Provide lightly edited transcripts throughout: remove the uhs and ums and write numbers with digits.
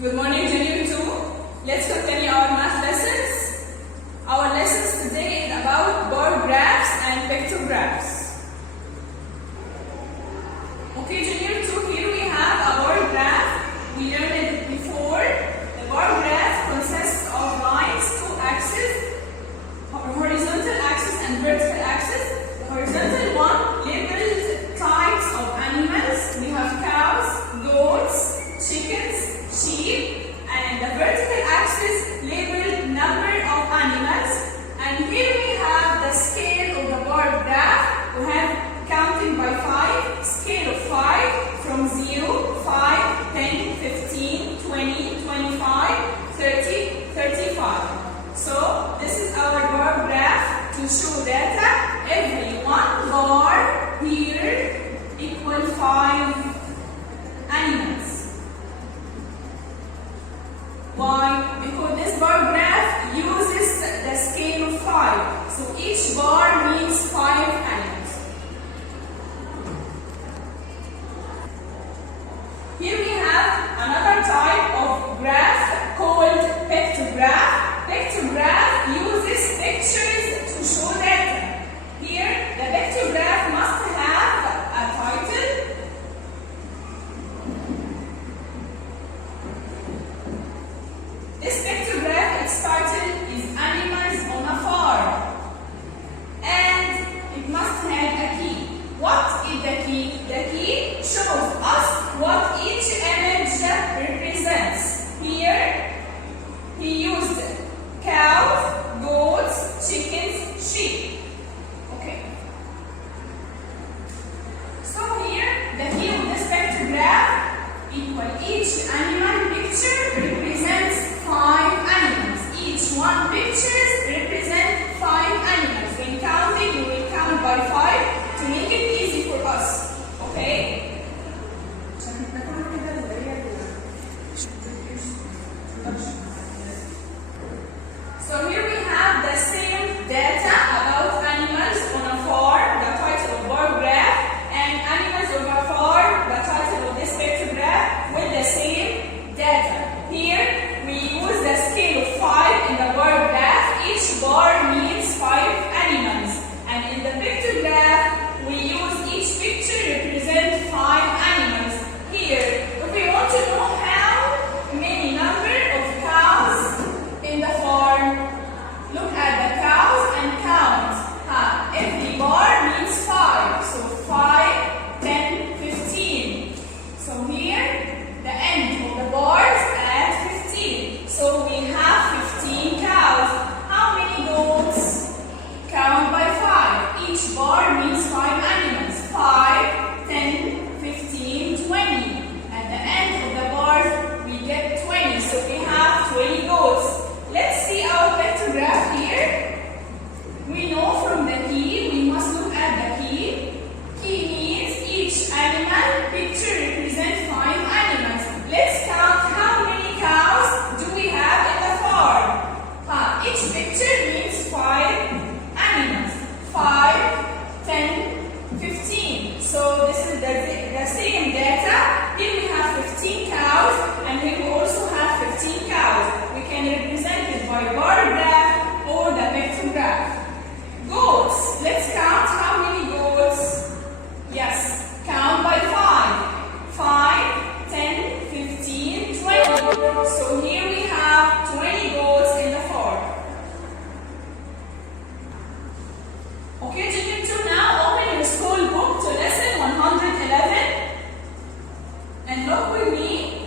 Good morning, Junior 2. Let's continue our math lessons. Our lessons today is about bar graphs and pictographs. Okay, Junior 2, here we have a bar graph. We learned it before. The bar graph consists of lines, two axes, horizontal axis and vertical axis. The horizontal one labels types of animals. We have cows, goats, chickens, sheep, and the vertical axis labeled number of animals. And here we have the scale of the bar graph. We have counting by 5, scale of 5 from 0, 5, 10, 15, 20, 25, 30, 35. So this is our bar graph to show data. Every one bar here equal 5 animals. Why? Because this bar graph uses the scale of 5. So each bar means 5 animals. Here we have another type of graph called pictograph. Pictograph uses pictures to show data. Here, the pictograph must have a title. This pictograph, its title is Animals on a Farm. And it must have a key. What is the key? The key shows us what each image represents. Here, he used cows, goats, chickens, sheep. Okay. So here, the key of this pictograph equal each animal picture represents 5 animals. Each one pictures represent 5 animals. When counting, we will count by 5 to make it easy for us. Okay? So here we have the same data about animals on a farm, the title of bar graph, and animals on a farm, the title of this pictograph, with the same data. Here we use the scale of 5 in the bar graph. Each bar means 5 animals. And in the pictograph, we use each picture represent 5 animals. Here, if we want to know how many number of cows in the farm, look at the cows and count. Every bar means 5. So 5, 10, 15. So here, the end of the bars at 15. So we have 15 cows. How many goats? Count by 5. Each bar means 5 animals. 5, 10, 15, 20. At the end of the bars, we get 20. So we have 20 goats. Let's see our pictograph here. We know from the key, we must look at the key. Key means each animal picture represents 5 animals. Let's count how many cows do we have in the farm. Each picture means 5 animals. 5, 10, 15. So this is the same data. Here we have 15 cows and here we also have 15 cows. We can represent it by bar graph or the pictograph. Goats. Let's count how many goats. Yes. Count by 5. 5, 10, 15, 20. So here we have 20 goats in the farm. Okay, Junior 2, now open your school book to lesson 111 and look with me.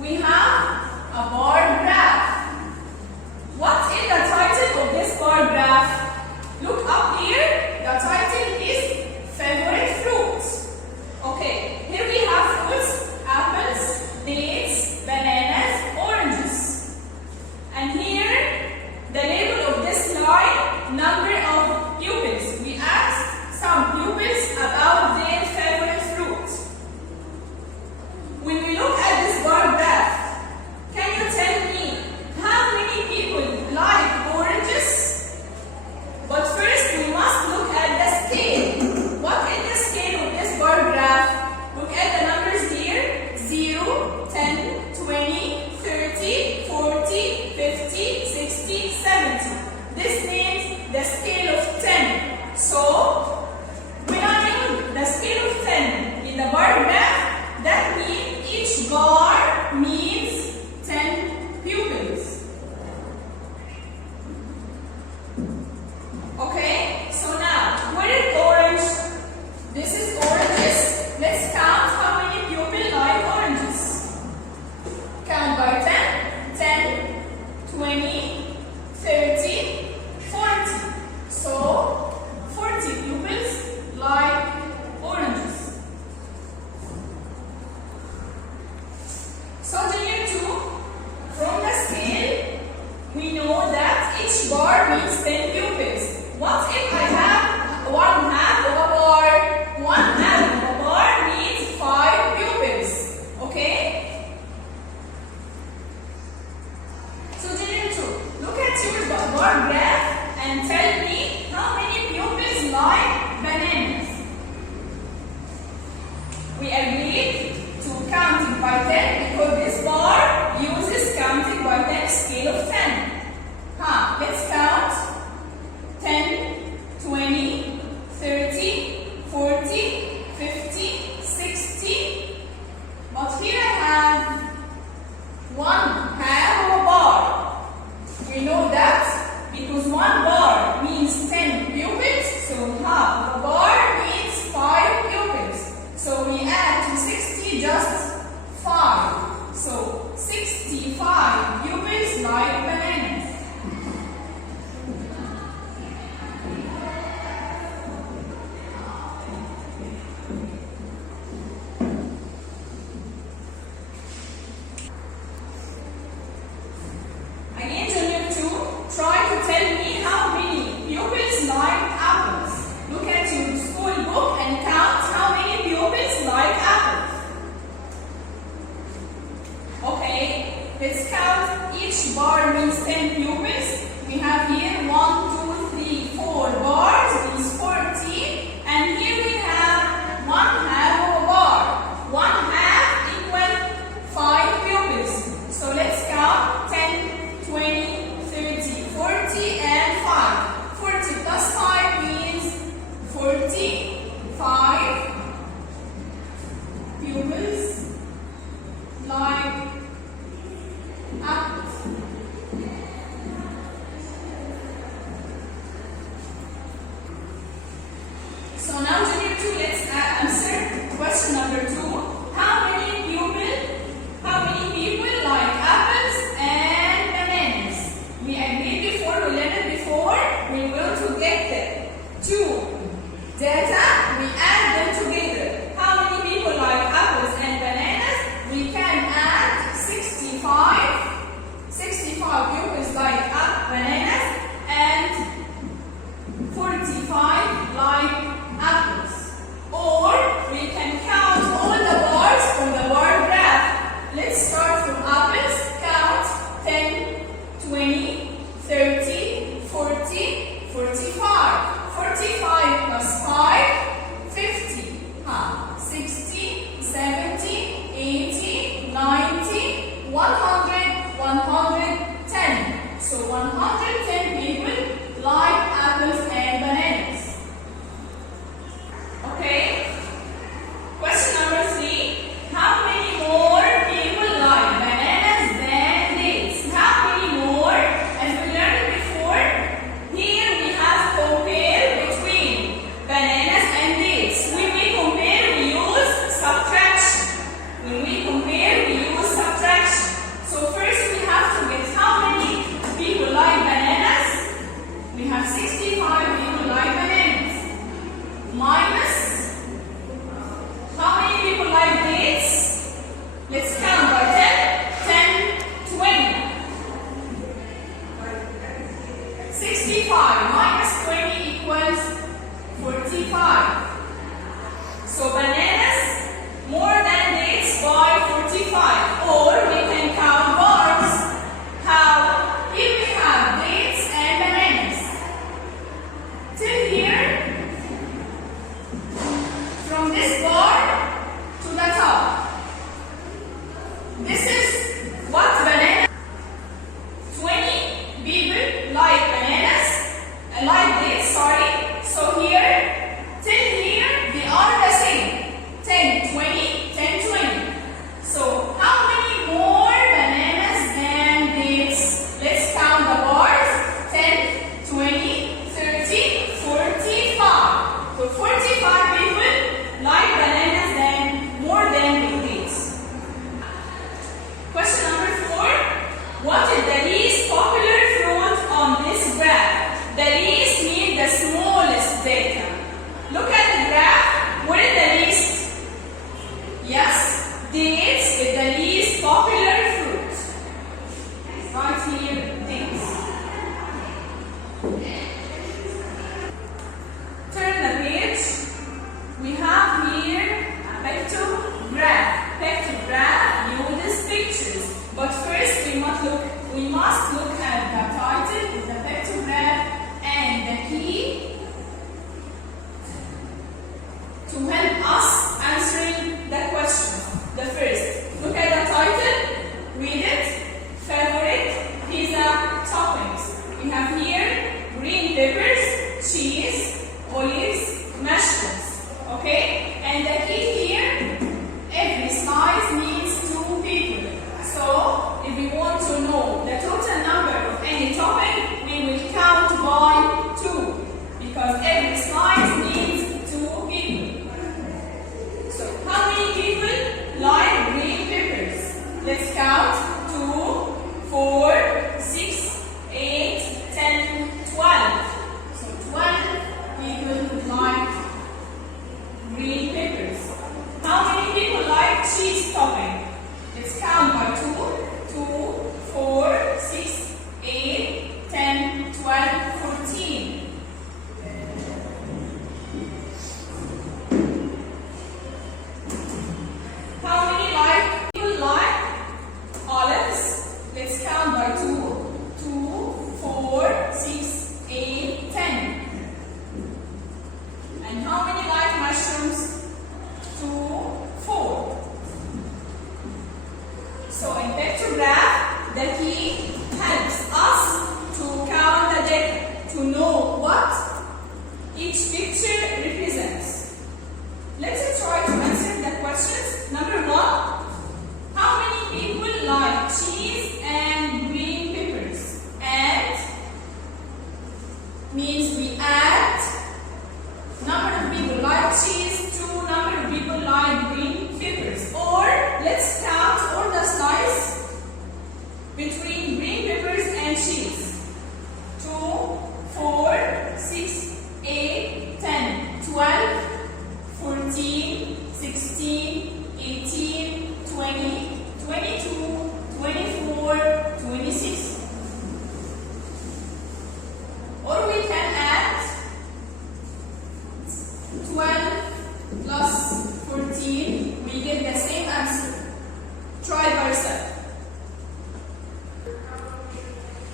We have a bar graph. What is the title of this bar graph? Look up here. The title is Favorite Fruits. Okay, here we have fruits, apples, dates, bananas. 1 half of a bar. We know that because 1 bar means 10 pupils, so half of a bar means 5 pupils. So we add to 60 just 5. So 65 pupils like bananas. Again, Junior 2, try to tell me how many pupils like apples. Look at your school book and count how many pupils like apples. Okay, let's count. Each bar means 10 pupils. We have here 1, 2, 3, 4 bars means 40. And here we have 1 half of a bar. 1 half equals 5 pupils. So let's count 10, 20, 30, 40, and 5. 40 plus 5 means 45 pupils like apples. So now, Junior 2, let's answer question number 2. How many people like apples and bananas? We agreed before, we learned it before. We're going to get the 2 data, we add them together. How many people like apples and bananas? We can add 65 pupils like bananas and 45 like apples. Or we can count all the bars from the bar graph. Let's start from apples. Count 10, 20, 30, 40, 45. 45 plus 5, 50. 60, 70, 80, 90, 100, 110. So 110 people like apples and bananas. Okay. Question number 3. How many more people like bananas than dates? How many more? As we learned before, here we have compare between bananas and dates. When we compare, we use subtraction. When we compare, we use subtraction. So first we have to get how many people like bananas So in pictograph, the key helps us to count the data, to know what each picture represents. Let's try to answer the questions. Number 1. How many people like cheese and green peppers? And means we add number of people like cheese to number of people like green peppers. Or let's count all the slices between green peppers and cheese. 2, 4, 6, 8, 10, 12, 14, 16, 18, 20, 22, 24, 26. Or we can add 12 plus 14, we get the same answer. Try by yourself.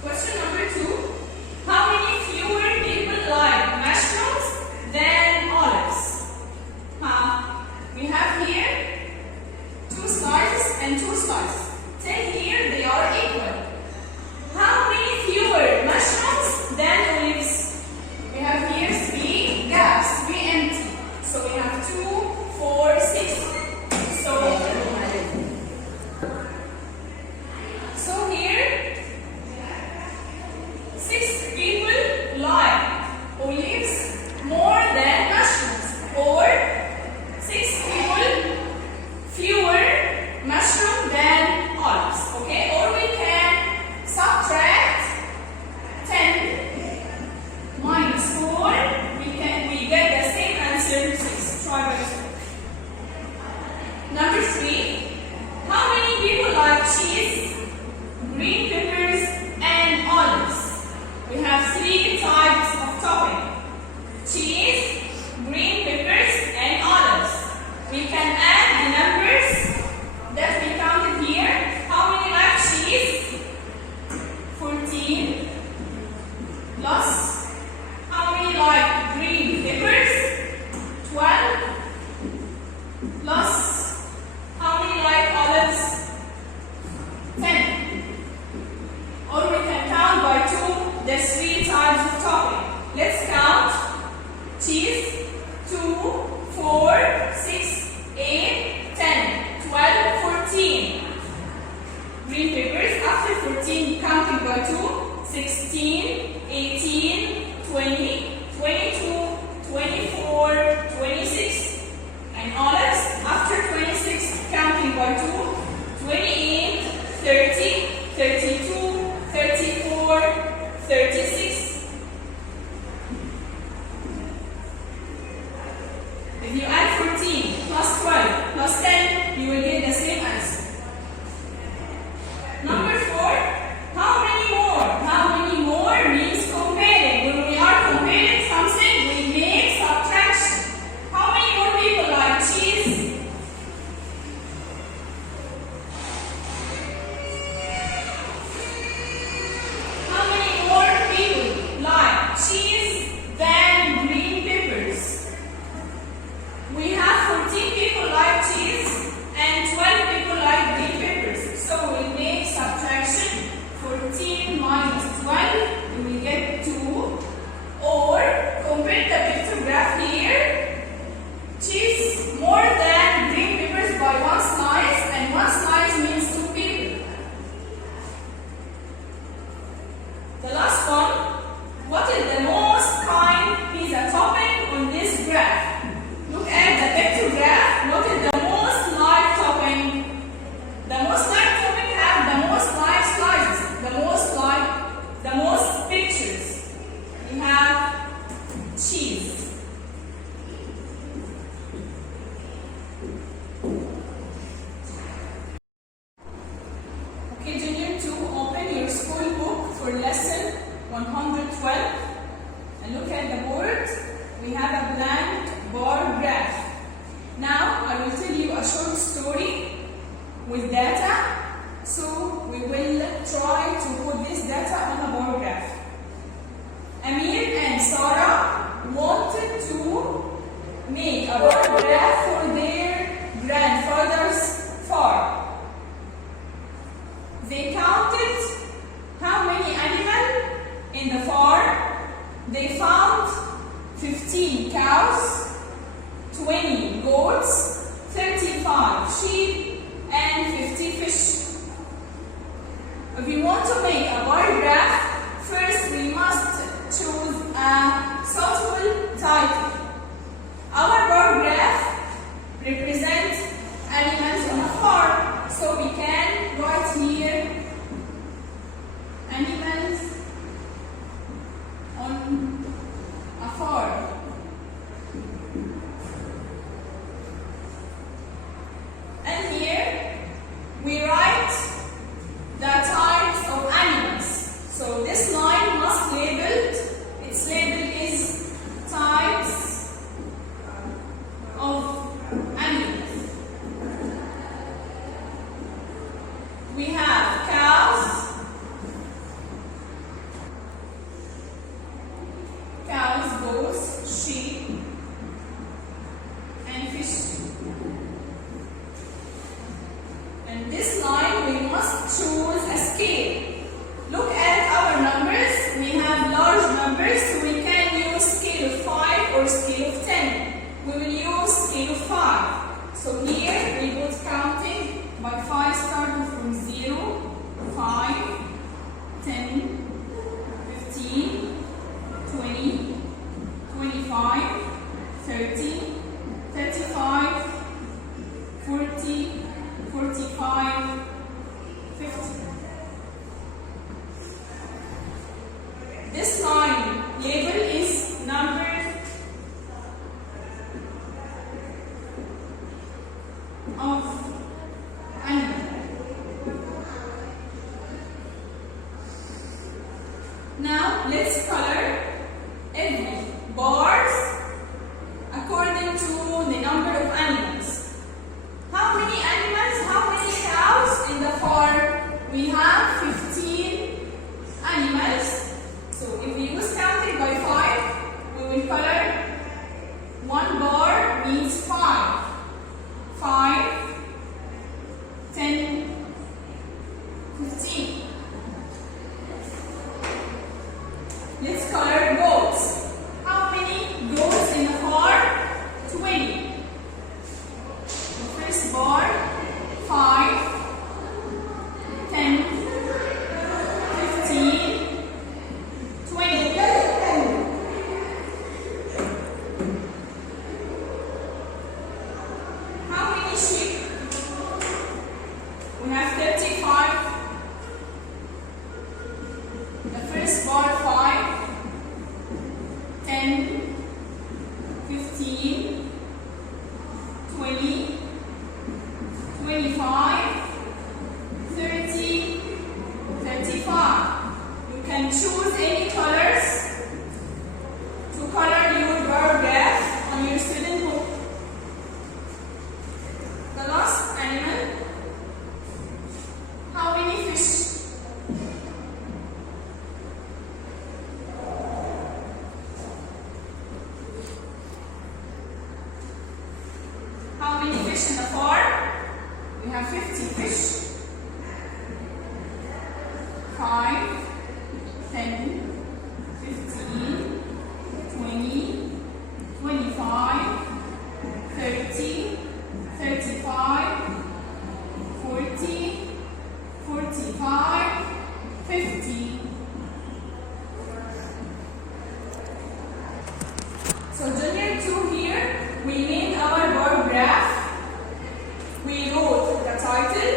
Question number 2. How many fewer people like mushrooms than olives? We have here 2 slices and 2 slices. Till here they are equal. How many fewer mushrooms than olives? We have here 3 gaps, 3 empty. So we have 2, 4, 6. So here 6 people like olives more than mushrooms, or 6 people fewer mushroom than olives. Okay, or we can subtract 10 minus 4. We get the same answer, 6. Try by yourself. Number 3. How many people like cheese, green peppers, and olives? We have 3 types of topping: cheese, green peppers, and olives. We can add the numbers that we counted here. How many like cheese? 14 plus how many like green peppers? 12 plus how many like olives? 10. Or we can count by 2 the 3 types of topping. Let's count. Cheese 2, 4, 6, 8, 10, 12, 14. Green peppers after 14, counting by 2, 16, 18, 20, 22, 24, 26. And olives after 26, counting by 2, 28, 30, 32, 34, 36. If you add 14 plus 12 plus 10, you will get the same answer. Number 4. How many more? How many more means comparing. When we are comparing something, we make subtraction. How many more people like cheese? How many more people like cheese than green peppers? We have 14 people like cheese and 12 people like green peppers. So we make subtraction. 14 minus 12, we will get 2. Or compare the pictograph here. Cheese more than green peppers by 1 slice, and 1 slice means 2 people. The last one. What is the most kind pizza topping on this graph? Look at the pictograph. What is the most like topping? The most like topping have the most like slices, the most pictures. We have cheese. Okay, Junior 2, open your school book for lesson 112 and look at the board. We have a blank bar graph. Now I will tell you a short story with data. So we will try to put this data on a bar graph. Amir and Sarah wanted to make a bar graph for their grandfather's farm. in the farm, they found 15 cows, 20 goats, 35 sheep, and 50 fish. If we want to make a bar graph, first we must choose a suitable title. Our bar graph represents animals on a farm, so we can write here animals on a farm. And here we write the types of animals. So this line must labeled. Its label is types of animals. We have cows, goats, sheep, and fish. And this line we must choose a scale. Look at our numbers. We have large numbers, so we can use scale of 5 or scale of 10. We will use scale of 5. So here we put counting by 5, starting from 0, 5, 10, 15, 20, 25, 30, 35, 40, 45, 50. This line label is number of animal. Now let's color every bars according to the number of animals. How many animals? How many cows in the farm? We have 15 animals. So if we use counting by 5, we will color one bar means 5. 5, 10, 15. Let's color goats. How many goats in the farm? 20. The first bar, 5, 10, 15, 20. How many sheep? We have 35. The first bar, 5, 10, 15, 20, 25, 30, 35. You can choose any colors to color your bar graph on your student book. The last animal. How many fish? How many fish in the farm? We have 50 fish. 5, 10, 15, 20, 25, 30, 35, 40, 45, 50. So junior 2 here, we made our bar graph. We wrote the title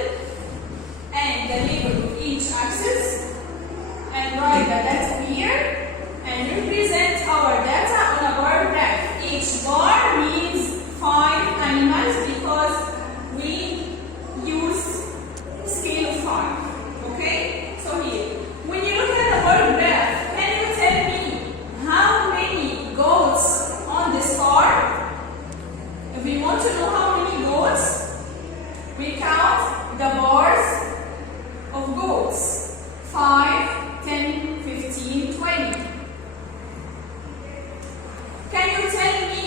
and the label of each axis and write the data here and represent our data on a bar graph. Each bar means 5 animals because we use scale of 5. Okay? So here, when you look at the bar graph, can you tell me how many goats on this farm? If we want to know how many goats, we count the bars of goats. 5, 10, 15, 20. Can you tell me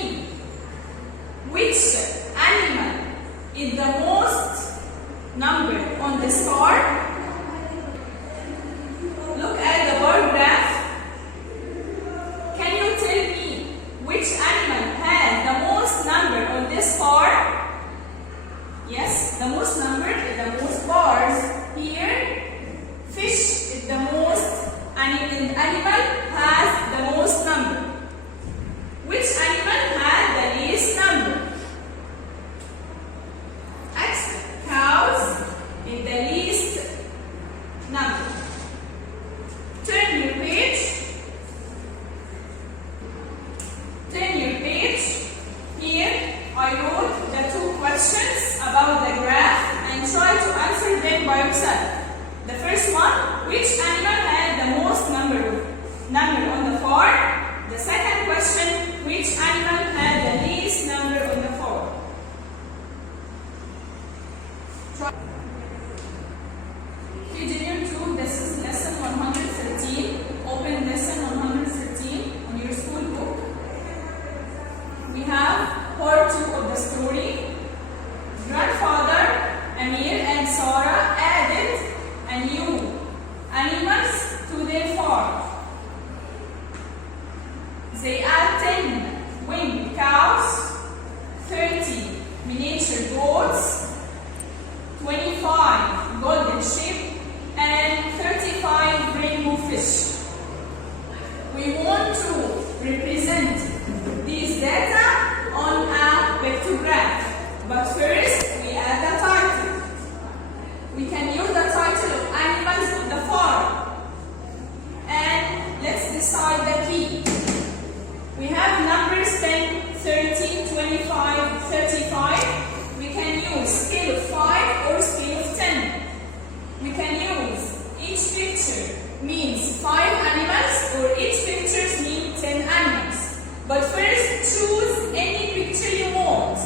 each picture means 5 animals or each pictures mean 10 animals. But first choose any picture you want.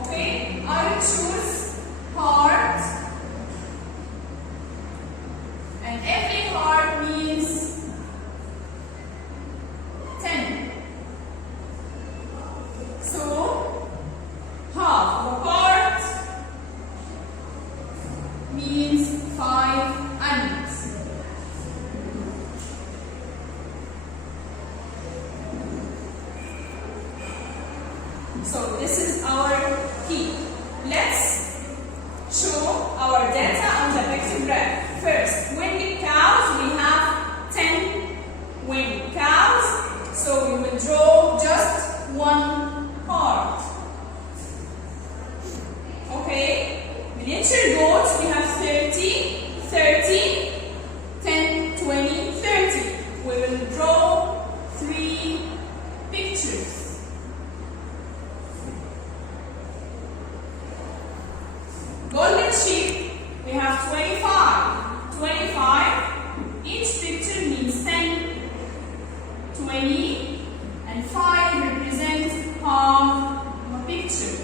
Okay? I will choose heart. And every heart means 10. So, half of a heart means 5 animals. So, this is our key. Let's show our data on the vector graph. First, winged cows, we have 10 winged cows. So, we will draw just one heart. Okay? Miniature goats, we have 30, 10, 20, 30. We will draw 3 pictures. Golden sheep, we have 25. 25, each picture means 10, 20, and 5 represents half of a picture.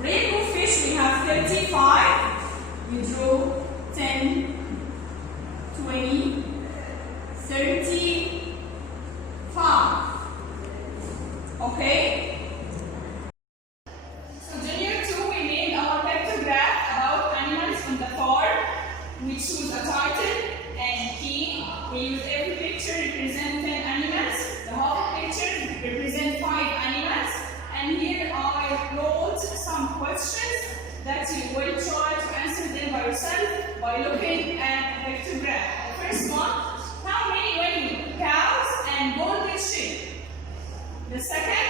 Rainbow fish, we have 35. We draw 10, 20, 30, 5. Okay? We choose a title and key. We use every picture represent 10 animals. The half picture represent 5 animals. And here I wrote some questions that you will try to answer them by yourself by looking at the vector graph. The first one, how many winged cows and golden sheep? The second,